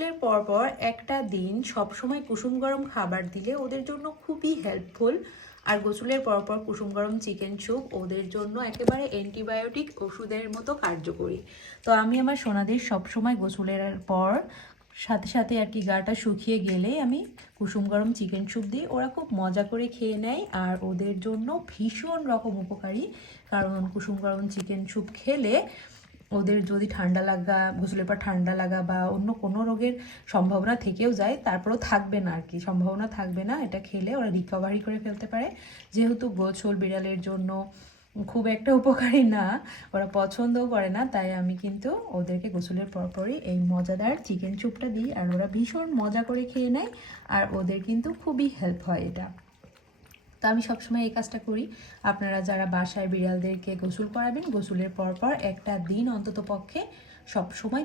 গোসলের পরপর একটা দিন সবসময় কুসুম গরম খাবার দিলে ওদের জন্য খুবই হেল্পফুল। আর গোসলের পরপর কুসুম গরম চিকেন স্যুপ ওদের জন্য একেবারে অ্যান্টিবায়োটিক ওষুধের মতো কার্যকরী। তো আমি আমার সোনাদের সবসময় গোসলের পর সাথে সাথে আর কি গাটা শুকিয়ে গেলেই আমি কুসুম গরম চিকেন স্যুপ দিই। ওরা খুব মজা করে খেয়ে নেয় আর ওদের জন্য ভীষণ রকম উপকারী। কারণ কুসুম গরম চিকেন স্যুপ খেলে ওদের যদি ঠান্ডা লাগা, গোসলের পর ঠান্ডা লাগা বা অন্য কোনো রোগের সম্ভাবনা থেকেও যায়, তারপরেও থাকবে না আর কি, সম্ভাবনা থাকবে না। এটা খেলে ওরা রিকভারি করে ফেলতে পারে। যেহেতু গোছল বিড়ালের জন্য খুব একটা উপকারী না, ওরা পছন্দও করে না, তাই আমি কিন্তু ওদেরকে গোসলের পরপরই এই মজাদার চিকেন স্যুপটা দিই আর ওরা ভীষণ মজা করে খেয়ে নেয় আর ওদের কিন্তু খুবই হেল্প হয় এটা। তো আমি সবসময় এই কাজটা করি। আপনারা যারা বাসায় বিড়ালদেরকে গোসল করাবেন, গোসলের পরপর একটা দিন অন্তত পক্ষে সবসময়